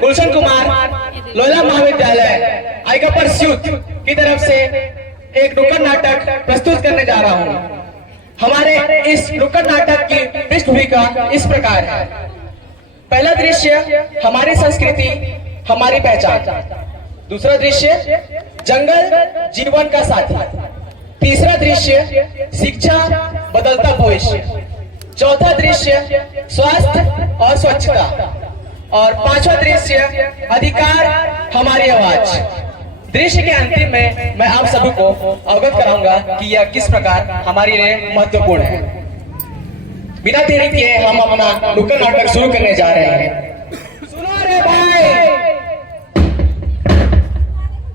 गुलशन कुमार लोला महाविद्यालय आइका परस्यूट की तरफ से एक नुक्कड़ नाटक प्रस्तुत करने जा रहा हूँ। हमारे इस नुक्कड़ नाटक की पृष्ठभूमि इस प्रकार है। पहला दृश्य हमारी संस्कृति हमारी पहचान, दूसरा दृश्य जंगल जीवन का साथी, तीसरा दृश्य शिक्षा बदलता भविष्य, चौथा दृश्य स्वास्थ्य और स्वच्छता और पांचवा दृश्य अधिकार हमारी आवाज। दृश्य के अंतिम में मैं आप सभी को अवगत कराऊंगा कि यह किस प्रकार हमारे लिए महत्वपूर्ण है। बिना देरी किए हम अपना नुक्कड़ नाटक शुरू करने जा रहे हैं। सुनो रे भाई,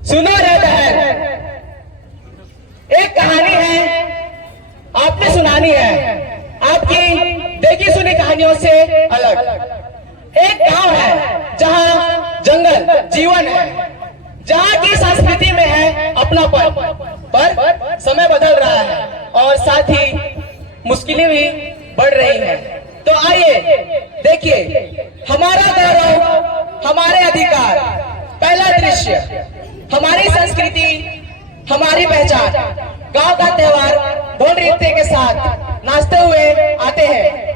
सुनो रे बहन, एक कहानी है आपने सुनानी है, आपकी देखी सुनी कहानियों से अलग। एक गांव है जहां जंगल जीवन है, जहां की संस्कृति में है अपनापन, पर समय बदल रहा है और साथ ही मुश्किलें भी बढ़ रही हैं। तो आइए देखिए हमारा गौरव हमारे अधिकार। पहला दृश्य हमारी संस्कृति हमारी पहचान। गांव का त्योहार ढोल नृत्य के साथ नाचते हुए आते हैं।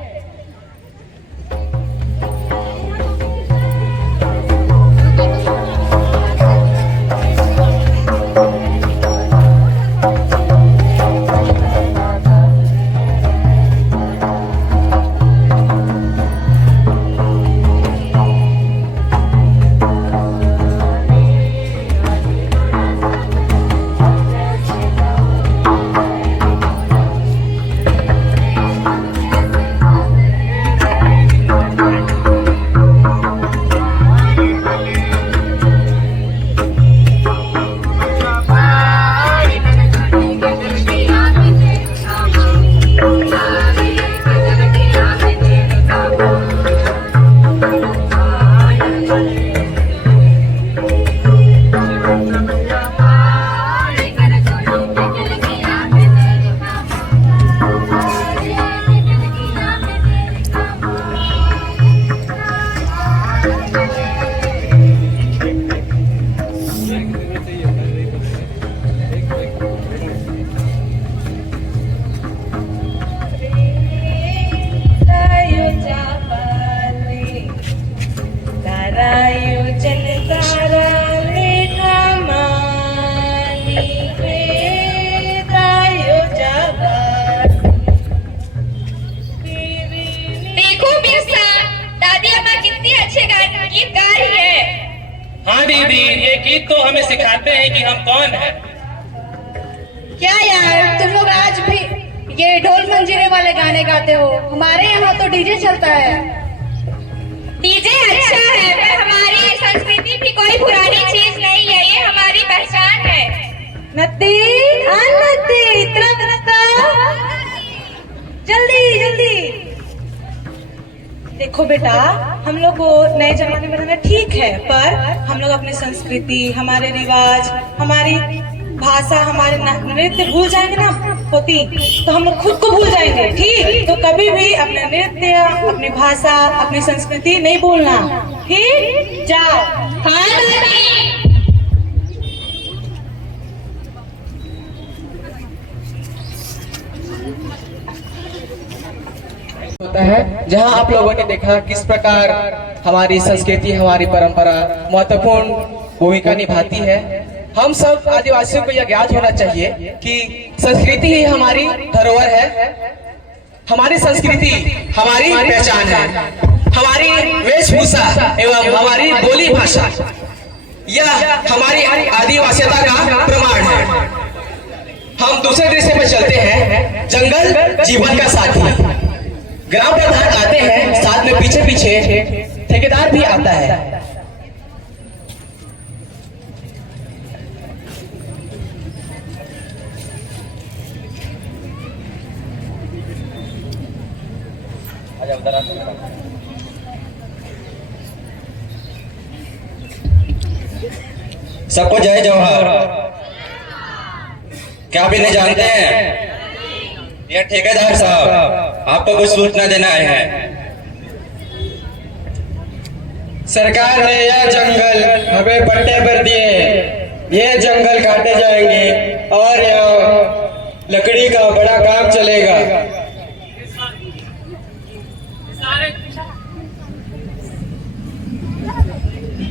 हाँ दीदी, ये गीत तो हमें सिखाते हैं कि हम कौन हैं। क्या यार तुम लोग आज भी ये ढोल मंजीरे वाले गाने गाते हो? हमारे यहाँ तो डीजे चलता है। डीजे अच्छा है, पर हमारी संस्कृति भी कोई पुरानी चीज नहीं है, ये हमारी पहचान है। नत्ती, नत्ती, इतना जल्दी जल्दी। देखो बेटा, हम लोग को नए जमाने में रहना ठीक है, पर हम लोग अपनी संस्कृति, हमारे रिवाज, हमारी भाषा, हमारे नृत्य भूल जाएंगे ना होती, तो हम लोग खुद को भूल जाएंगे। ठीक, तो कभी भी अपने नृत्य, अपनी भाषा, अपनी संस्कृति नहीं भूलना। ठीक, जाओ। हाँ दादी। होता है जहां आप लोगों ने देखा किस प्रकार हमारी संस्कृति हमारी परंपरा महत्वपूर्ण भूमिका निभाती है। हम सब आदिवासियों को यह ज्ञात होना चाहिए कि संस्कृति ही हमारी धरोहर है, हमारी संस्कृति हमारी पहचान है, हमारी वेशभूषा एवं हमारी बोली भाषा, यह हमारी आदिवासियता का प्रमाण है। हम दूसरे दृश्य पर चलते हैं। जंगल जीवन का साथी। ग्राम प्रधान आते हैं, साथ में पीछे पीछे ठेकेदार भी आता है। सबको जय जवाहर। क्या आप इन्हें जानते हैं? ये ठेकेदार साहब आपको कुछ सूचना देना आए हैं। सरकार ने यह जंगल हमें पट्टे पर दिए हैं। ये जंगल काटे जाएंगे और यहाँ लकड़ी का बड़ा काम चलेगा।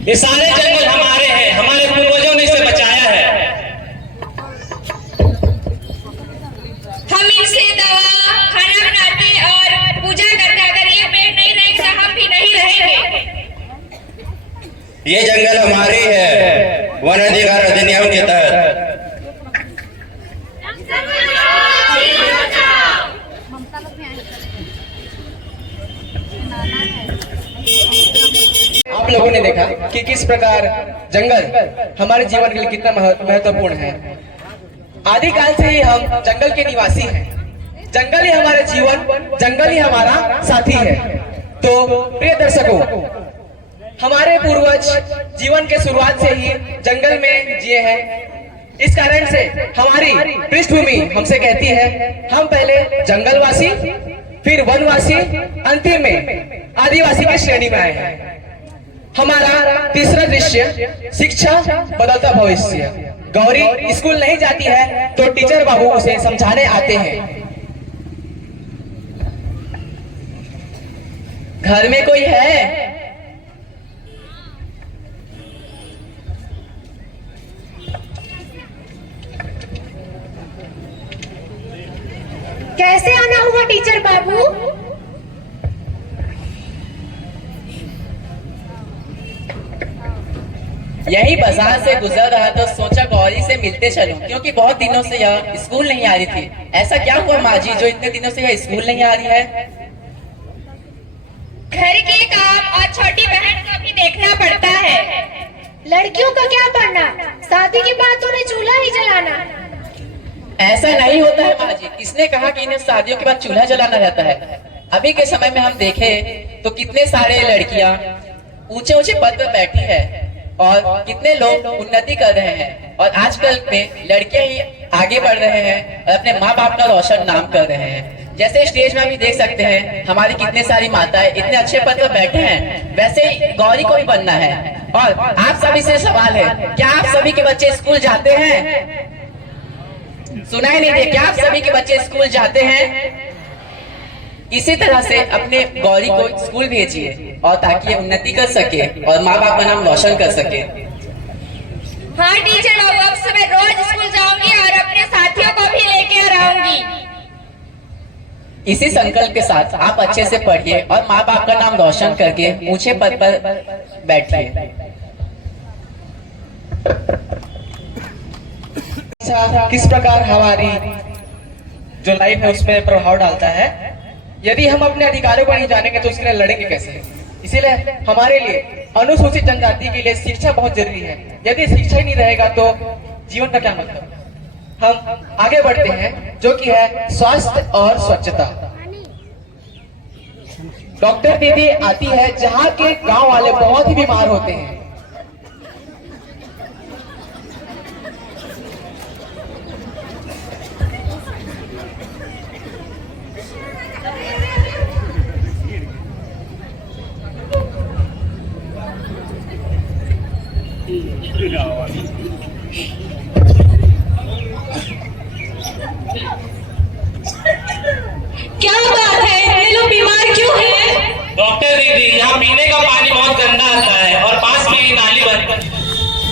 ये सारे जंगल हमारे हैं, हमारे पूर्वजों ने इसे बचाया है। हम इनसे दवा, खाना बनाते और पूजा करते। अगर ये पेड़ नहीं रहेंगे तो हम भी नहीं रहेंगे। ये जंगल हमारी है वन अधिकार अधिनियम के तहत। आप लोगों ने देखा कि किस प्रकार जंगल हमारे जीवन के लिए कितना महत्वपूर्ण है। आदिकाल से ही हम जंगल के निवासी हैं। जंगल ही हमारे जीवन, जंगल ही हमारा साथी है। तो प्रिय दर्शकों, हमारे पूर्वज जीवन के शुरुआत से ही जंगल में जिए हैं। इस कारण से हमारी पृष्ठभूमि हमसे कहती है हम पहले जंगलवासी, फिर वनवासी, अंतिम में आदिवासी की श्रेणी में आए हैं। हमारा तीसरा दृश्य शिक्षा बदलता भविष्य। गौरी स्कूल नहीं जाती है तो टीचर बाबू उसे समझाने आते हैं। घर में कोई है? कैसे आना हुआ टीचर बाबू? यही बाजार से गुजर रहा तो सोचा गौरी से मिलते चलूं, क्योंकि बहुत दिनों से यह स्कूल नहीं आ रही थी। ऐसा क्या हुआ माँ जी जो इतने दिनों से यह स्कूल नहीं आ रही है? घर के काम और छोटी बहन को भी देखना पड़ता है। लड़कियों का क्या पढ़ना, शादी के बाद उन्हें चूल्हा ही जलाना। ऐसा नहीं होता है माँ जी। किसने कहा कि इन्हें शादियों के बाद चूल्हा जलाना रहता है? अभी के समय में हम देखें तो कितने सारे लड़कियां ऊंचे ऊंचे पद पर बैठी है और कितने लोग उन्नति कर रहे हैं। और आजकल में लड़के ही आगे बढ़ रहे हैं और अपने माँ बाप का रोशन नाम कर रहे हैं। जैसे स्टेज में भी देख सकते हैं हमारी कितने सारी माताएं इतने अच्छे पद पर बैठे हैं, वैसे ही गौरी को भी बनना है। और आप सभी से सवाल है, क्या आप सभी के बच्चे स्कूल जाते हैं? सुनाई नहीं दे, क्या आप सभी के बच्चे स्कूल जाते हैं? इसी तरह से अपने गौरी को स्कूल भेजिए और ताकि ये उन्नति कर सके और माँ बाप का नाम रोशन कर सके। हाँ टीचर बाबू, अब से मैं रोज स्कूल जाऊंगी और अपने साथियों को भी लेकर आऊंगी। इसी संकल्प के साथ आप अच्छे से पढ़िए और माँ बाप का नाम रोशन करके ऊंचे पद पर बैठिए। किस प्रकार हमारी जो लाइफ है उसमें प्रभाव डालता है। यदि हम अपने अधिकारों को नहीं जानेंगे तो उसके लिए लड़ेंगे कैसे? इसीलिए हमारे लिए अनुसूचित जनजाति के लिए शिक्षा बहुत जरूरी है। यदि शिक्षा ही नहीं रहेगा तो जीवन का क्या मतलब? हम आगे बढ़ते हैं जो कि है स्वास्थ्य और स्वच्छता। डॉक्टर दीदी आती है जहाँ के गांव वाले बहुत ही बीमार होते हैं। क्या बात है, ये लोग बीमार क्यों हैं? डॉक्टर दीदी, यहाँ पीने का पानी बहुत गंदा आता है और पास में ही नाली बंद।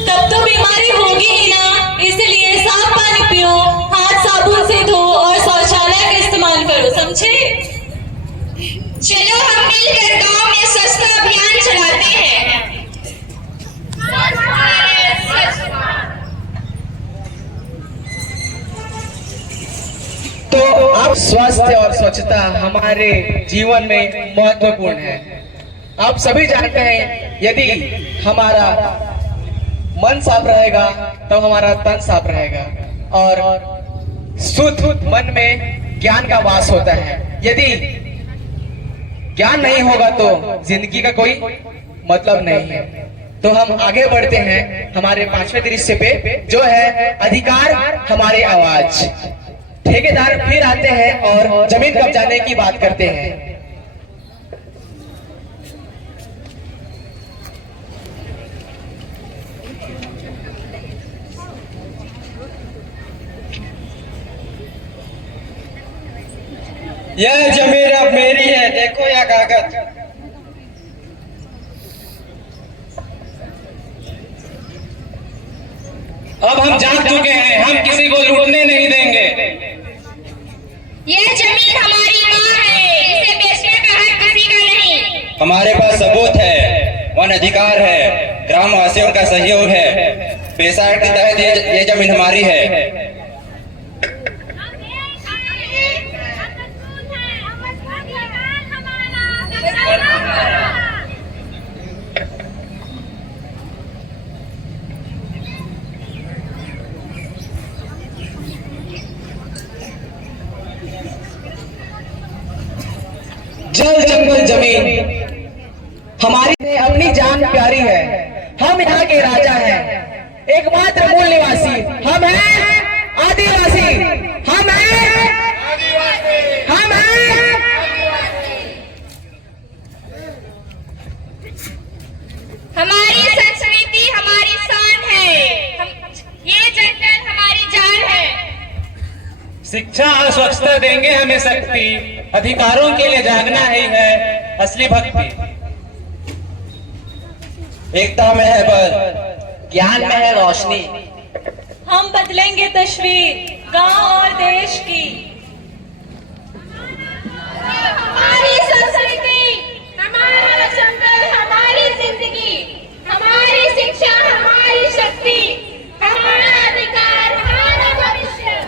तब तो बीमारी होगी ही ना, इसलिए साफ पानी पियो, हाथ साबुन से धो और शौचालय का इस्तेमाल करो, समझे? चलो हम मिलकर गांव में स्वच्छता अभियान चलाते हैं। तो अब स्वास्थ्य और स्वच्छता हमारे जीवन में महत्वपूर्ण है। आप सभी जानते हैं यदि हमारा मन साफ रहेगा तो हमारा तन साफ रहेगा और शुद्ध मन में ज्ञान का वास होता है। यदि ज्ञान नहीं होगा तो जिंदगी का कोई मतलब नहीं है। तो हम आगे बढ़ते हैं हमारे 5वें दृश्य पे जो है अधिकार हमारे आवाज। ठेकेदार फिर आते हैं और जमीन कब्जाने की बात करते हैं। यह जमीन अब मेरी है, देखो यह कागज। अब हम जान चुके हैं, हम किसी को लूटने नहीं देंगे। यह जमीन हमारी माँ है, इसे बेचने का हक किसी का नहीं। हमारे पास सबूत है, वन अधिकार है, ग्राम वासियों का सहयोग है, पेशा के तहत ये जमीन हमारी है। जल जंगल जमीन हमारी ने अपनी जान प्यारी है। हम यहाँ के राजा हैं, एकमात्र मूल निवासी हम हैं आदिवासी। हम हैं हमारी संस्कृति हमारी शान है। ये जंगल हमारी जान है। शिक्षा और स्वच्छता देंगे हमें शक्ति, अधिकारों के लिए जागना ही है असली भक्ति। एकता में है बल, ज्ञान में है रोशनी। हम बदलेंगे तस्वीर गांव और देश की। हमारी संस्कृति, हमारा जंगल, हमारी जिंदगी, हमारी शिक्षा, हमारी शक्ति, हमारा अधिकार, हमारा भविष्य।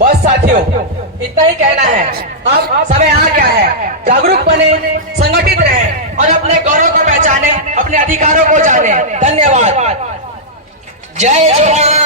बस साथियों, इतना ही कहना है। अब समय आ गया है, जागरूक बने, संगठित रहें और अपने गौरव को पहचाने, अपने अधिकारों को जाने। धन्यवाद। जय जवान।